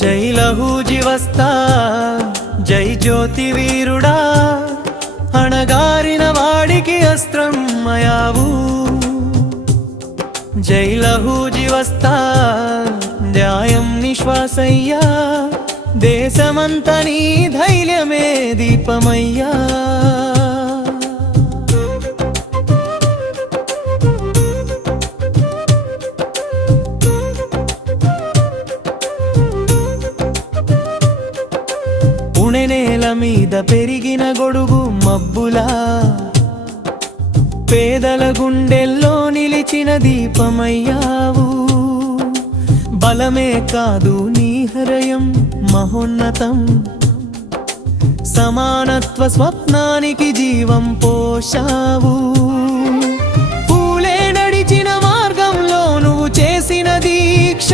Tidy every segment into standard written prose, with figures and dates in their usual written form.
జై లహూజీ వస్తా జై జ్యోతి వీరుడా, అణగారిన వాడికి అస్త్రం అయావు. జై లహూజీ వస్తా న్యాయం నిశ్వాసయ్యా, దేశమంతా నీ ధైర్యమే దీపమయ్యా. పుణెనేల మీద పెరిగిన గొడుగు మబ్బులా, పేదల గుండెల్లో నిలిచిన దీపమయ్యావు. బలమే కాదు నీ హృదయం మహోన్నతం, సమానత్వ స్వప్నానికి జీవం పోశావు. పూలే నడిచిన మార్గంలో నువ్వు చేసిన దీక్ష,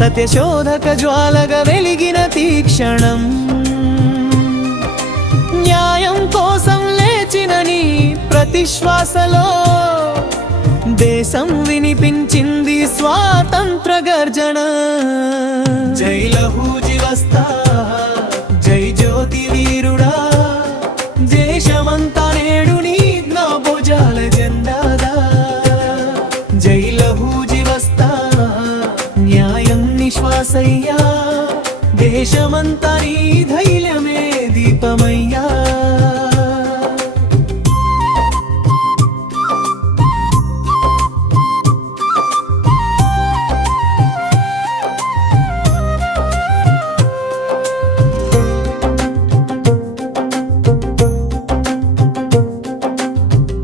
సత్యశోధక జ్వాలగా వెలిగిన తీక్షణం. న్యాయం కోసం లేచిన నీ ప్రతిశ్వాసలో దేశం వినిపించింది స్వాతంత్ర గర్జన. జై లహూజీ వస్తా జై జ్యోతి వీరుడా, దేశమంతా నేడు నీ భుజాల జెండాదా. జై లహూజీ వస్తా న్యాయం నిశ్వాసయ్యా, దేశమంతా నీ ధైర్యమే దీపమయ్యా.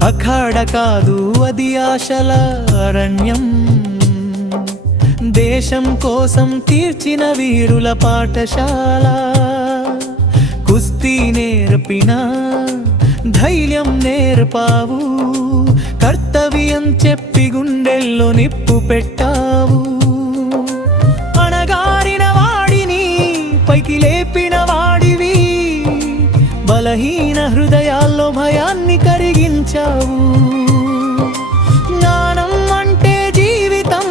అఖాడ కాదు అది ఆశల అరణ్యం, దేశం కోసం తీర్చిన వీరుల పాఠశాల. కుస్తీ నేర్పిన ధైర్యం నేర్పావు, కర్తవ్యం చెప్పి గుండెల్లో నిప్పు పెట్టావు. అణగారిన వాడిని పైకి లేపిన వాడివి, బలహీన హృదయాల్లో భయాన్ని కరిగించావు. జ్ఞానం అంటే జీవితం,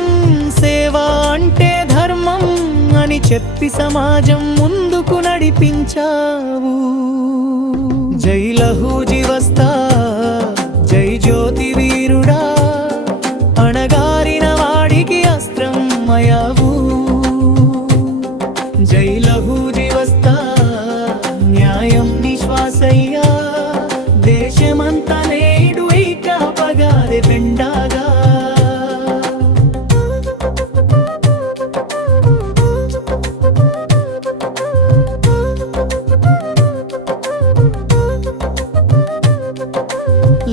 సేవ అంటే ధర్మం అని చెప్పి సమాజం ముందుకు నడిపించావు. జై లహూజీ వస్తా జై జ్యోతి వీరుడా, అణగారిన వాడికి అస్త్రం అయావు. జై లహూజీ వస్తా న్యాయం నిశ్వాసయ్యా, దేశమంతా నేడు ఏకపగారే పెండాగా.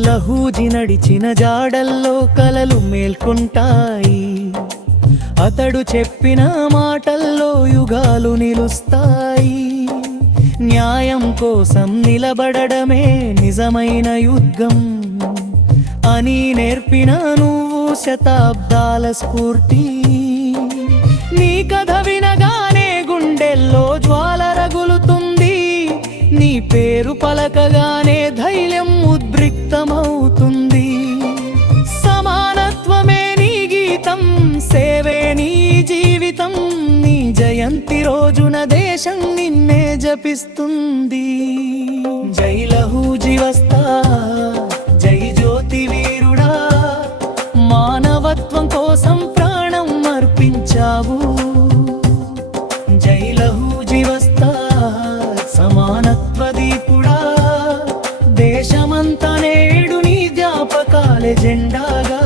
లహూజీ నడిచిన జాడల్లో కలలు మేల్కొంటాయి, అతడు చెప్పిన మాటల్లో యుగాలు నిలుస్తాయి. న్యాయం కోసం నిలబడడమే నిజమైన యుద్ధం అని నేర్పిన నువ్వు శతాబ్దాల స్ఫూర్తి. నీ కథ వినగానే గుండెల్లో జ్వాల రగులుతుంది, నీ పేరు పలకగానే ధైర్యం ఉద్రిక్తమవుతుంది. సమానత్వమే నీ గీతం, సేవే నీ జీవితం, నీ జయంతి రోజున దేశం నిన్నే జపిస్తుంది. జై లహూజీ వస్తా జై జ్యోతి వీరుడా, మానవత్వం కోసం ప్రాణం అర్పించావు. జై లహూజీ వస్తా సమానత్వ దీపుడా, దేశమంతా నేడు నీ జ్ఞాపకాలే జెండాగా.